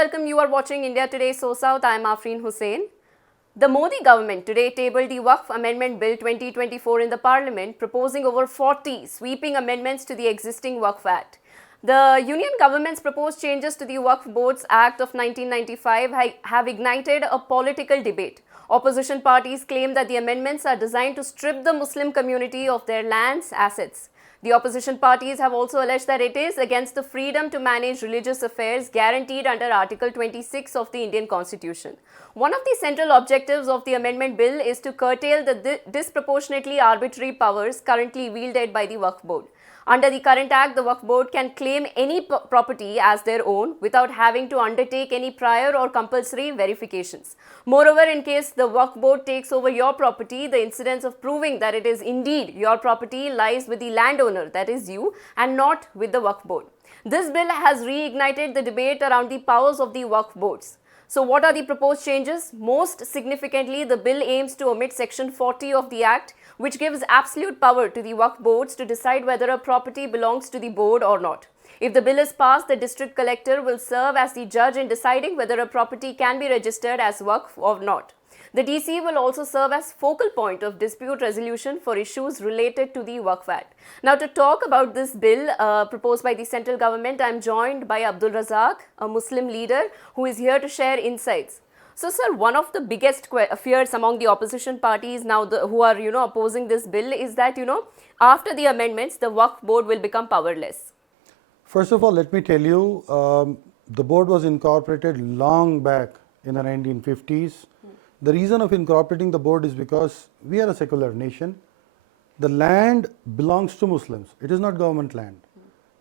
welcome. You are watching India Today SoSouth. I am Afreen Hussain. The Modi government today tabled the WAQF Amendment Bill 2024 in the Parliament, proposing over 40 sweeping amendments to the existing WAQF Act. The Union government's proposed changes to the WAQF Boards Act of 1995 have ignited a political debate. Opposition parties claim that the amendments are designed to strip the Muslim community of their lands, assets. The opposition parties have also alleged that it is against the freedom to manage religious affairs guaranteed under Article 26 of the Indian Constitution. One of the central objectives of the amendment bill is to curtail the disproportionately arbitrary powers currently wielded by the WAQF Board. Under the current act, the WAQF Board can claim any property as their own without having to undertake any prior or compulsory verifications. Moreover, in case the WAQF Board takes over your property, the incidence of proving that it is indeed your property lies with the landowner, that is you, and not with the WAQF Board. This bill has reignited the debate around the powers of the WAQF Boards. So what are the proposed changes? Most significantly, the bill aims to omit Section 40 of the Act, which gives absolute power to the WAQF boards to decide whether a property belongs to the board or not. If the bill is passed, the district collector will serve as the judge in deciding whether a property can be registered as WAQF or not. The DC will also serve as focal point of dispute resolution for issues related to the WAQF Act. Now, to talk about this bill proposed by the central government, I am joined by Abdul Razak, a Muslim leader who is here to share insights. So, sir, one of the biggest fears among the opposition parties now who are, opposing this bill is that, after the amendments, the WAQF board will become powerless. First of all, let me tell you, the board was incorporated long back in the 1950s. The reason of incorporating the board is because we are a secular nation. The land belongs to Muslims. It is not government land.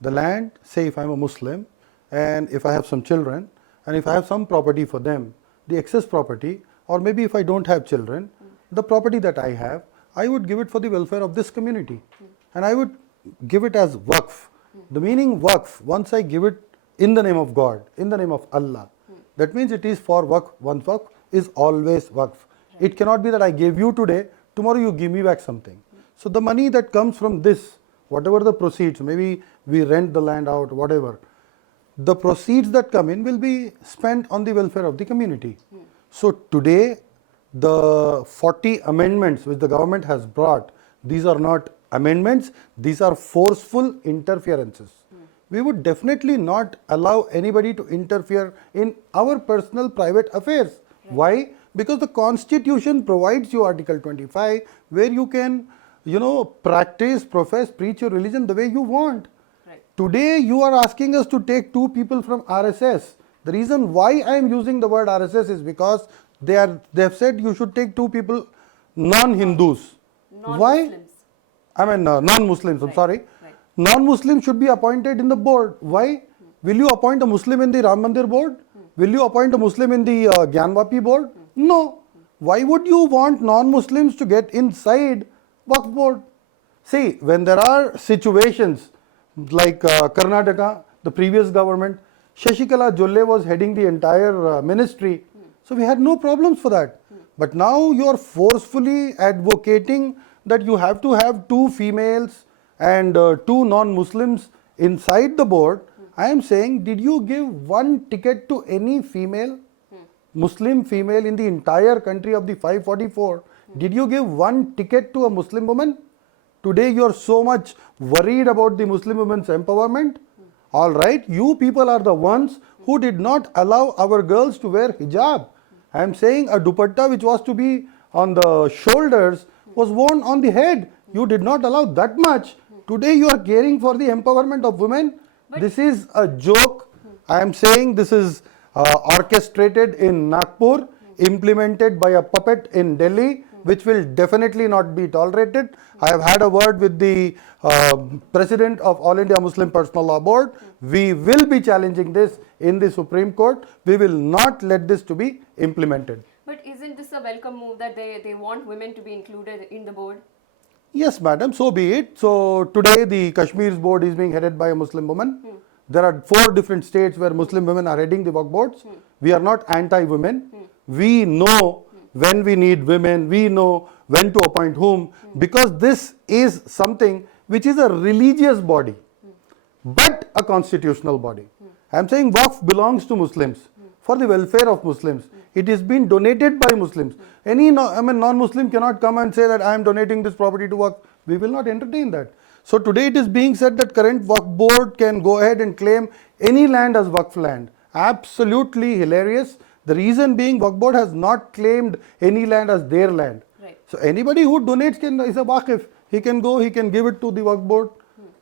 The land, say if I am a Muslim and if I have some children and if I have some property for them, the excess property, or maybe if I don't have children, the property that I have, I would give it for the welfare of this community. And I would give it as waqf. The meaning waqf, once I give it in the name of God, in the name of Allah, that means it is for waqf. One waqf is always waqf. It cannot be that I gave you today, tomorrow you give me back something. So the money that comes from this, whatever the proceeds, maybe we rent the land out, whatever, the proceeds that come in will be spent on the welfare of the community. So today, the 40 amendments which the government has brought, these are not amendments, these are forceful interferences. We would definitely not allow anybody to interfere in our personal private affairs. Why? Because the Constitution provides you Article 25 where you can, practice, profess, preach your religion the way you want. Today, you are asking us to take two people from RSS. The reason why I am using the word RSS is because they have said you should take two people, non-Hindus. Why? I mean, non-Muslims, I'm sorry. Non-Muslims should be appointed in the board. Why? Will you appoint a Muslim in the Ram Mandir board? Will you appoint a Muslim in the Gyanvapi board? No. Why would you want non-Muslims to get inside WAQF board? See, when there are situations like Karnataka, the previous government, Shashikala Jolle was heading the entire ministry. So we had no problems for that. But now you are forcefully advocating that you have to have two females and two non-Muslims inside the board. I am saying, did you give one ticket to any female, Muslim female in the entire country of the 544? Did you give one ticket to a Muslim woman? Today you are so much worried about the Muslim women's empowerment. All right, you people are the ones who did not allow our girls to wear hijab. I am saying a dupatta which was to be on the shoulders was worn on the head. You did not allow that much. Today you are caring for the empowerment of women. This is a joke. I am saying this is orchestrated in Nagpur, implemented by a puppet in Delhi, which will definitely not be tolerated. I have had a word with the President of All India Muslim Personal Law Board. We will be challenging this in the Supreme Court. We will not let this to be implemented. But isn't this a welcome move that they want women to be included in the board? Yes, madam, so be it. So today the Kashmir's board is being headed by a Muslim woman. There are 4 different states where Muslim women are heading the WAQF boards. We are not anti-women. We know when we need women, we know when to appoint whom, because this is something which is a religious body, but a constitutional body. I am saying WAQF belongs to Muslims. for the welfare of Muslims. It is being donated by Muslims. Any non-Muslim cannot come and say that I am donating this property to WAQF. We will not entertain that. So today it is being said that current WAQF board can go ahead and claim any land as WAQF land. Absolutely hilarious. The reason being WAQF board has not claimed any land as their land. Right. So anybody who donates is a WAQF. He can go, he can give it to the WAQF board.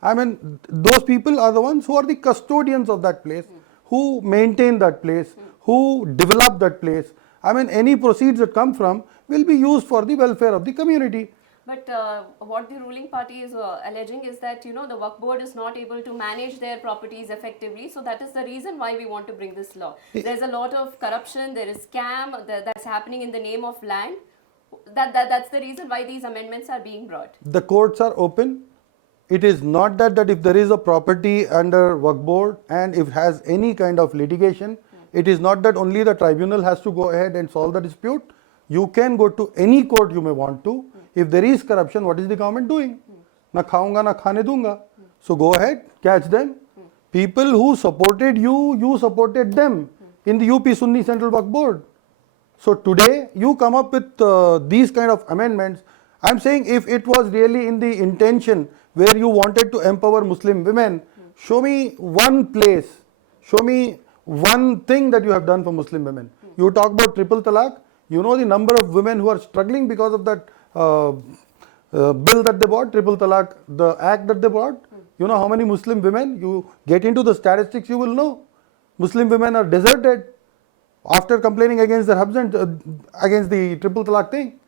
I mean, those people are the ones who are the custodians of that place, who maintain that place, who develop that place. I mean, any proceeds that come from will be used for the welfare of the community. But what the ruling party is alleging is that, the Waqf board is not able to manage their properties effectively. So that is the reason why we want to bring this law. There's a lot of corruption, there is scam that's happening in the name of land. That's the reason why these amendments are being brought. The courts are open. It is not that if there is a property under WAQF board and if it has any kind of litigation, it is not that only the tribunal has to go ahead and solve the dispute. You can go to any court you may want to. If there is corruption, what is the government doing? Na khaunga, na khane dunga. So go ahead, catch them. People who supported you, you supported them in the UP Sunni Central Waqf Board. So today you come up with these kind of amendments. I am saying if it was really in the intention where you wanted to empower Muslim women, show me one place, show me one thing that you have done for Muslim women. You talk about triple talak, you know the number of women who are struggling because of that bill that they bought, triple talak, the act that they bought. You know how many Muslim women, you get into the statistics, you will know. Muslim women are deserted after complaining against their husband, against the triple talak thing.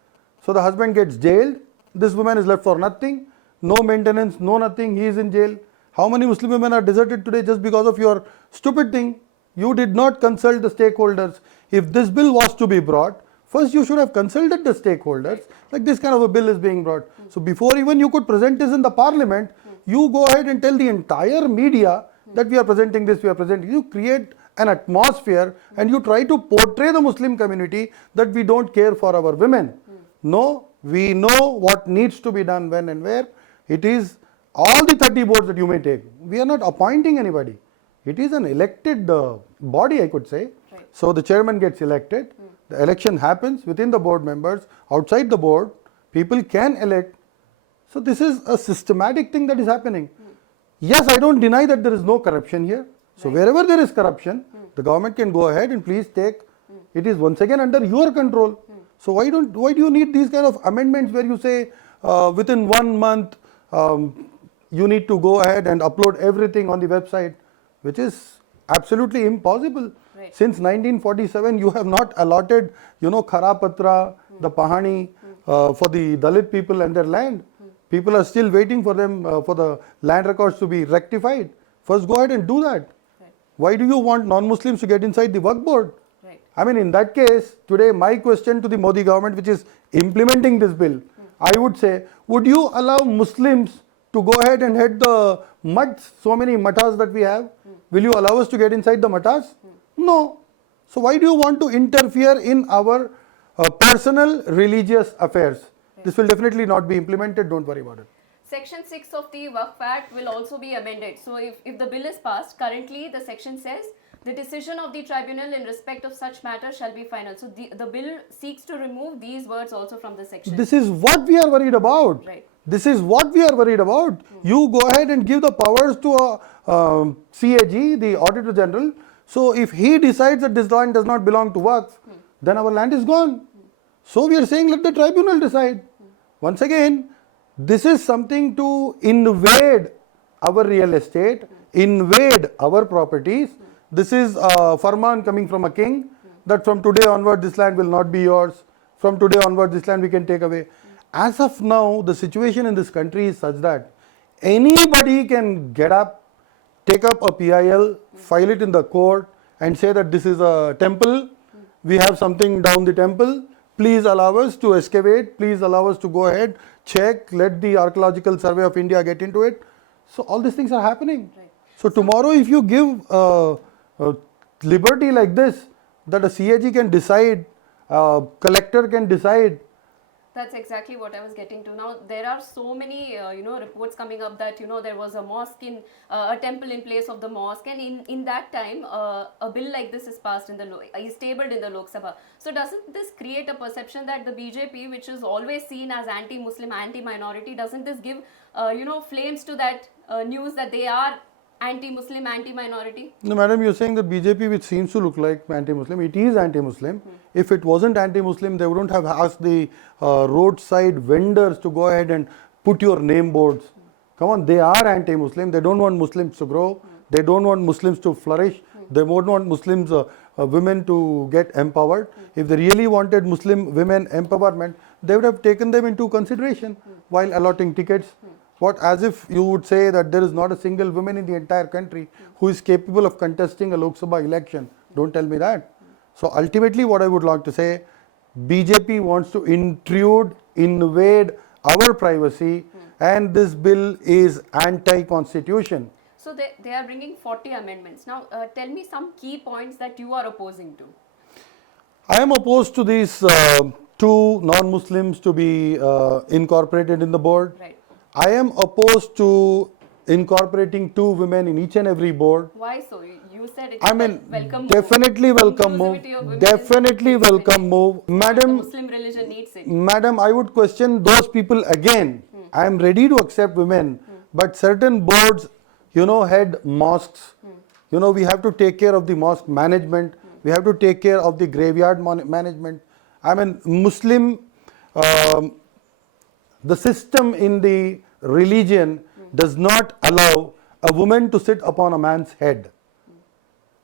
So the husband gets jailed, this woman is left for nothing, no maintenance, no nothing, he is in jail. How many Muslim women are deserted today just because of your stupid thing? You did not consult the stakeholders. If this bill was to be brought, first you should have consulted the stakeholders, like this kind of a bill is being brought. So before even you could present this in the parliament, you go ahead and tell the entire media that we are presenting this, we are presenting. You create an atmosphere and you try to portray the Muslim community that we don't care for our women. No, we know what needs to be done when and where. It is all the 30 boards that you may take. We are not appointing anybody. It is an elected body, I could say. Right. So the chairman gets elected. The election happens within the board members. Outside the board, people can elect. So this is a systematic thing that is happening. Yes, I don't deny that there is no corruption here. So wherever there is corruption, the government can go ahead and please take. It is once again under your control. So why do you need these kind of amendments where you say within 1 month you need to go ahead and upload everything on the website, which is absolutely impossible. Right. Since 1947, you have not allotted, Kharapatra, the Pahani for the Dalit people and their land. People are still waiting for them, for the land records to be rectified. First go ahead and do that. Right. Why do you want non-Muslims to get inside the Waqf board? Right. I mean, in that case, today my question to the Modi government, which is implementing this bill, I would say, would you allow Muslims to go ahead and head the mats, so many matas that we have? Will you allow us to get inside the matas? No. So why do you want to interfere in our personal religious affairs? This will definitely not be implemented, don't worry about it. Section 6 of the WAQF Act will also be amended. So if the bill is passed, currently the section says the decision of the tribunal in respect of such matter shall be final. So the bill seeks to remove these words also from the section. This is what we are worried about. Right. This is what we are worried about. You go ahead and give the powers to a CAG, the Auditor General. So if he decides that this land does not belong to WAQF, then our land is gone. So we are saying let the tribunal decide. Once again, this is something to invade our real estate, invade our properties. This is a farman coming from a king that from today onward this land will not be yours. From today onward this land we can take away. As of now, the situation in this country is such that anybody can get up, take up a PIL, file it in the court and say that this is a temple, we have something down the temple, please allow us to excavate, please allow us to go ahead, check, let the Archaeological Survey of India get into it. So all these things are happening. Right. So tomorrow if you give liberty like this, that a CAG can decide, collector can decide, That's exactly what I was getting to. Now, there are so many, reports coming up that, there was a mosque in, a temple in place of the mosque, and in that time, a bill like this is passed is tabled in the Lok Sabha. So, doesn't this create a perception that the BJP, which is always seen as anti-Muslim, anti-minority, doesn't this give, flames to that news that they are anti-Muslim, anti-minority? No, madam, you're saying that BJP, which seems to look like anti-Muslim, it is anti-Muslim. If it wasn't anti-Muslim, they wouldn't have asked the roadside vendors to go ahead and put your name boards. Come on, they are anti-Muslim. They don't want Muslims to grow. They don't want Muslims to flourish. They don't want Muslims, women to get empowered. If they really wanted Muslim women empowerment, they would have taken them into consideration while allotting tickets. What, as if you would say that there is not a single woman in the entire country who is capable of contesting a Lok Sabha election. Don't tell me that. So ultimately what I would like to say, BJP wants to intrude, invade our privacy, and this bill is anti-constitution. So they are bringing 40 amendments. Now tell me some key points that you are opposing to. I am opposed to these two non-Muslims to be incorporated in the board. Right. I am opposed to incorporating two women in each and every board. Why so? You said it I is mean, welcome definitely move. welcome move. Definitely welcome move. Madam, The Muslim religion needs it. Madam, I would question those people again. I am ready to accept women, but certain boards, head mosques. We have to take care of the mosque management. We have to take care of the graveyard management. I mean, Muslim, the system in the religion does not allow a woman to sit upon a man's head.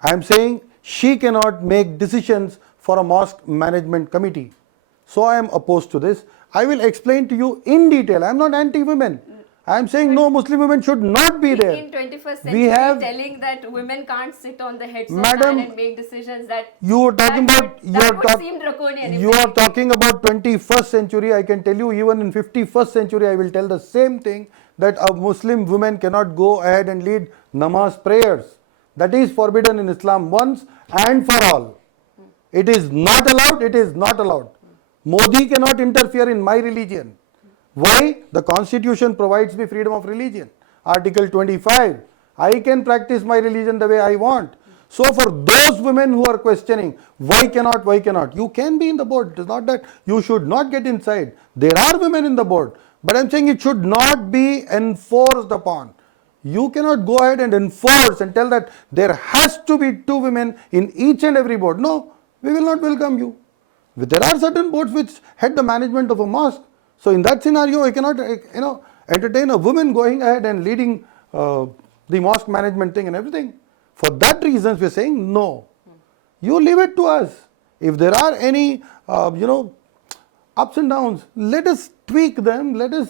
I am saying she cannot make decisions for a mosque management committee. So I am opposed to this. I will explain to you in detail. I am not anti-women. I am saying no, Muslim women should not be there. In 21st century, telling that women can't sit on the heads of man and make decisions that you are talking about would seem draconian. You are talking about 21st century. I can tell you even in 51st century I will tell the same thing, that a Muslim woman cannot go ahead and lead namaz prayers. That is forbidden in Islam once and for all. It is not allowed. It is not allowed. Modi cannot interfere in my religion. Why? The constitution provides me freedom of religion. Article 25. I can practice my religion the way I want. So for those women who are questioning, why cannot, you can be in the board. It is not that you should not get inside. There are women in the board. But I am saying it should not be enforced upon. You cannot go ahead and enforce and tell that there has to be two women in each and every board. No, we will not welcome you. There are certain boards which head the management of a mosque. So in that scenario, I cannot, entertain a woman going ahead and leading the mosque management thing and everything. For that reasons, we are saying no. You leave it to us. If there are any, ups and downs, let us tweak them, let us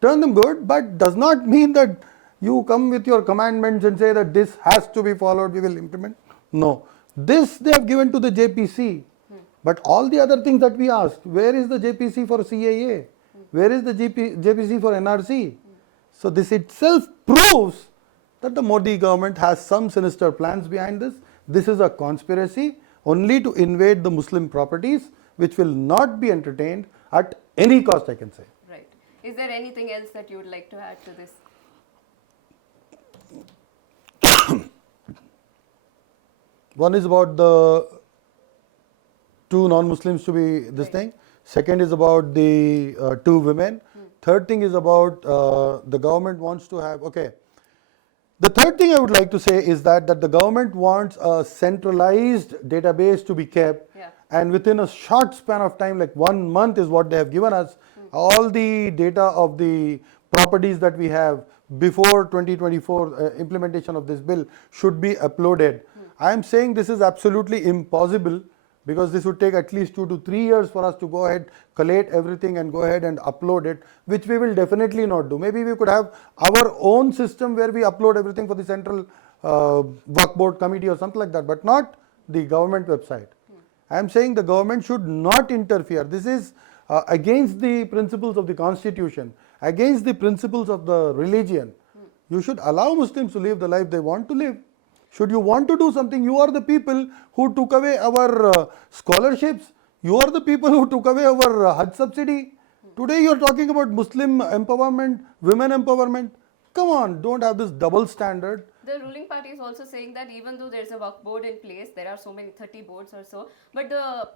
turn them good, but does not mean that you come with your commandments and say that this has to be followed, we will implement. No. This they have given to the JPC. But all the other things that we asked, where is the JPC for CAA? Where is the JPC for NRC? So this itself proves that the Modi government has some sinister plans behind this. This is a conspiracy only to invade the Muslim properties, which will not be entertained at any cost, I can say. Right. Is there anything else that you would like to add to this? One is about the two non-Muslims to be this thing. Second is about the two women. Third thing is about the government wants to have, The third thing I would like to say is that the government wants a centralized database to be kept, and within a short span of time, like 1 month is what they have given us, all the data of the properties that we have before 2024 implementation of this bill should be uploaded. I am saying this is absolutely impossible, because this would take at least 2 to 3 years for us to go ahead, collate everything and go ahead and upload it, which we will definitely not do. Maybe we could have our own system where we upload everything for the central WAQF board committee or something like that, but not the government website. I am saying the government should not interfere. This is against the principles of the constitution, against the principles of the religion. You should allow Muslims to live the life they want to live. Should you want to do something, you are the people who took away our scholarships. You are the people who took away our Hajj subsidy. Today you are talking about Muslim empowerment, women empowerment. Come on, don't have this double standard. The ruling party is also saying that even though there's a WAQF board in place, there are so many 30 boards or so, but the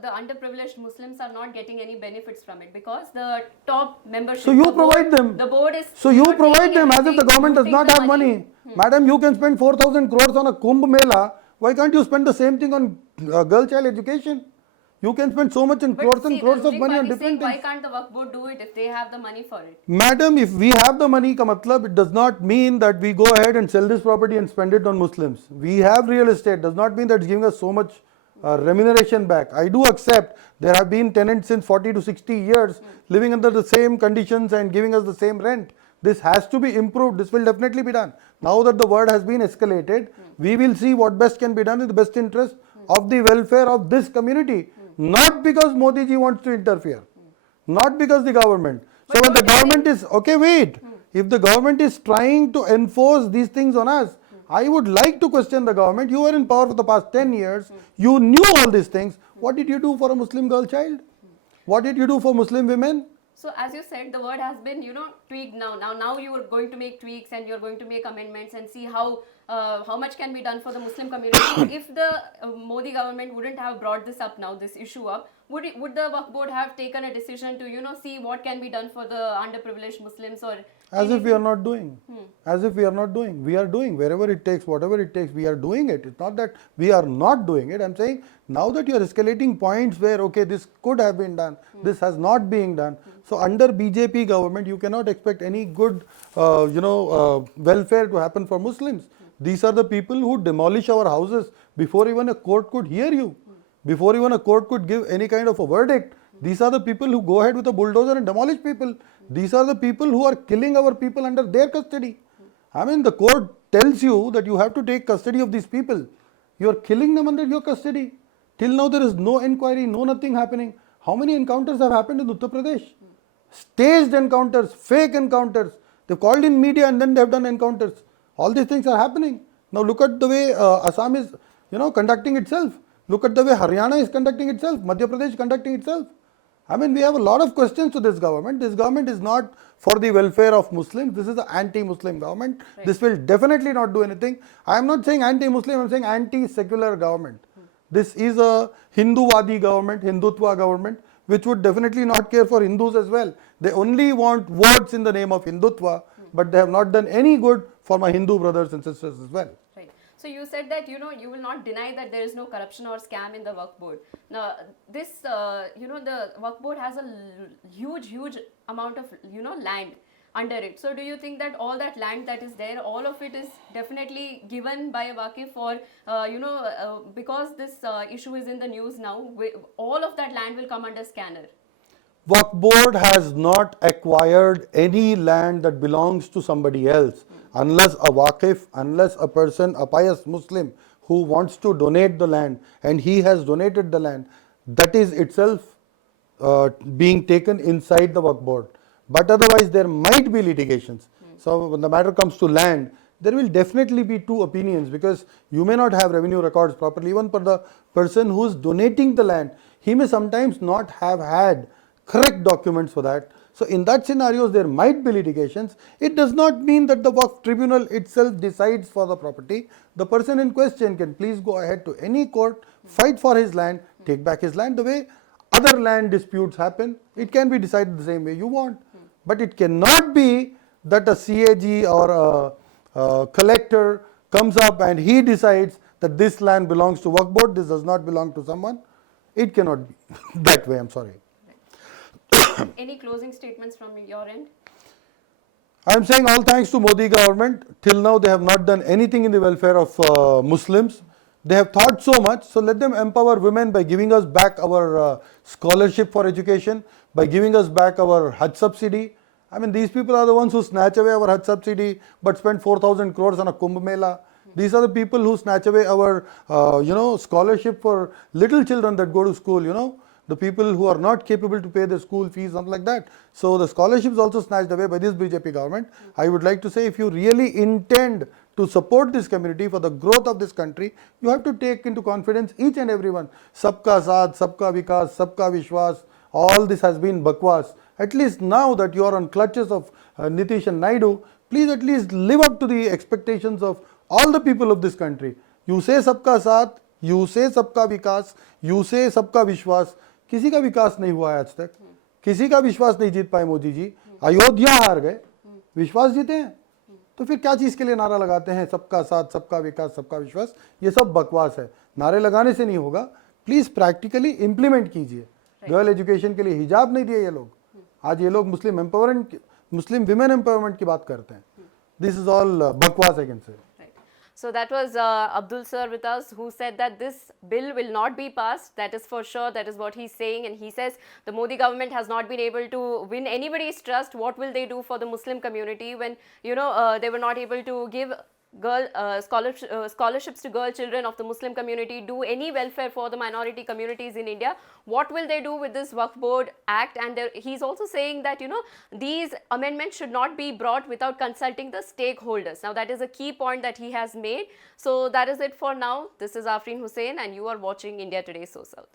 the underprivileged Muslims are not getting any benefits from it because the top membership. So you provide them. The board is. So you not provide making them as if the everything, government does looting not the have money. Madam, you can spend 4,000 crores on a Kumbh Mela. Why can't you spend the same thing on girl child education? You can spend so much in crores and crores of money on different things. Why can't the WAQF board do it if they have the money for it? Madam, if we have the money, ka matlab, it does not mean that we go ahead and sell this property and spend it on Muslims. We have real estate, does not mean that it's giving us so much remuneration back. I do accept there have been tenants since 40 to 60 years living under the same conditions and giving us the same rent. This has to be improved. This will definitely be done. Now that the word has been escalated, we will see what best can be done in the best interest of the welfare of this community. Not because Modi ji wants to interfere, not because the government. So when the government is, okay, wait, if the government is trying to enforce these things on us, I would like to question the government. You were in power for the past 10 years, you knew all these things. What did you do for a Muslim girl child? What did you do for Muslim women? So as you said, the word has been, tweaked now. Now you are going to make tweaks and you are going to make amendments and see how much can be done for the Muslim community. If the Modi government wouldn't have brought this up now, this issue up, would the WAQF board have taken a decision to, see what can be done for the underprivileged Muslims or? As if we are not doing. As if we are not doing. We are doing wherever it takes, whatever it takes, we are doing it. It's not that we are not doing it. I'm saying now that you are escalating points where, okay, this could have been done, this has not been done. So under BJP government, you cannot expect any good, welfare to happen for Muslims. These are the people who demolish our houses before even a court could hear you, before even a court could give any kind of a verdict. These are the people who go ahead with a bulldozer and demolish people. These are the people who are killing our people under their custody. I mean, the court tells you that you have to take custody of these people. You are killing them under your custody. Till now, there is no inquiry, no nothing happening. How many encounters have happened in Uttar Pradesh? Staged encounters, fake encounters. They've called in media and then they have done encounters. All these things are happening. Now look at the way Assam is, conducting itself. Look at the way Haryana is conducting itself. Madhya Pradesh is conducting itself. I mean, we have a lot of questions to this government. This government is not for the welfare of Muslims. This is an anti-Muslim government. Right. This will definitely not do anything. I am not saying anti-Muslim, I am saying anti-secular government. This is a Hinduwadi government, Hindutva government, which would definitely not care for Hindus as well. They only want votes in the name of Hindutva, but they have not done any good for my Hindu brothers and sisters as well. Right. So you said that you will not deny that there is no corruption or scam in the WAQF board. Now this the WAQF board has a huge amount of land under it. So do you think that all that land that is there, all of it is definitely given by a WAQF, or because this issue is in the news now, all of that land will come under scanner? WAQF board has not acquired any land that belongs to somebody else. Unless a WAQF, unless a person, a pious Muslim who wants to donate the land and he has donated the land, that is itself being taken inside the WAQF board. But otherwise there might be litigations. So when the matter comes to land, there will definitely be two opinions, because you may not have revenue records properly. Even for the person who is donating the land, he may sometimes not have had correct documents for that. So in that scenarios, there might be litigations. It does not mean that the WAQF tribunal itself decides for the property. The person in question can please go ahead to any court, fight for his land, take back his land. The way other land disputes happen, it can be decided the same way you want. But it cannot be that a CAG or a collector comes up and he decides that this land belongs to WAQF board, this does not belong to someone. It cannot be that way, I'm sorry. Any closing statements from your end? I am saying all thanks to Modi government. Till now they have not done anything in the welfare of Muslims. They have thought so much, so let them empower women by giving us back our scholarship for education, by giving us back our Hajj subsidy. I mean, these people are the ones who snatch away our Hajj subsidy but spend 4,000 crores on a Kumbh Mela. These are the people who snatch away our, scholarship for little children that go to school, the people who are not capable to pay their school fees, something like that. So the scholarship is also snatched away by this BJP government. I would like to say, if you really intend to support this community for the growth of this country, you have to take into confidence each and everyone. Sabka Saath, Sabka Vikas, Sabka Vishwas, all this has been bakwas. At least now that you are on clutches of Nitish and Naidu, please at least live up to the expectations of all the people of this country. You say Sabka Saath, you say Sabka Vikas, you say Sabka Vishwas. किसी का विकास नहीं हुआ है आज तक, किसी का विश्वास नहीं जीत पाए मोदी जी. अयोध्या हार गए, विश्वास जीते हैं. तो फिर क्या चीज़ के लिए नारा लगाते हैं सबका साथ, सबका विकास, सबका विश्वास? ये सब बकवास है. नारे लगाने से नहीं होगा. प्लीज़ प्रैक्टिकली इम्प्लीमेंट कीजिए. गर्ल एजुकेशन के लिए हिजाब नहीं दिए ये लोग. आज ये लोग मुस्लिम एम्पावरमेंट, मुस्लिम विमेन एम्पावरमेंट की बात करते हैं. दिस इज ऑल बकवास I can say. So that was Abdul sir with us, who said that this bill will not be passed. That is for sure. That is what he's saying. And he says the Modi government has not been able to win anybody's trust. What will they do for the Muslim community when, you know, they were not able to give girl scholarships to girl children of the Muslim community, do any welfare for the minority communities in India? What will they do with this Waqf Board Act? And he's also saying that, you know, these amendments should not be brought without consulting the stakeholders. Now that is a key point that he has made. So that is it for now. This is Afreen Hussain and you are watching India Today SoSouth.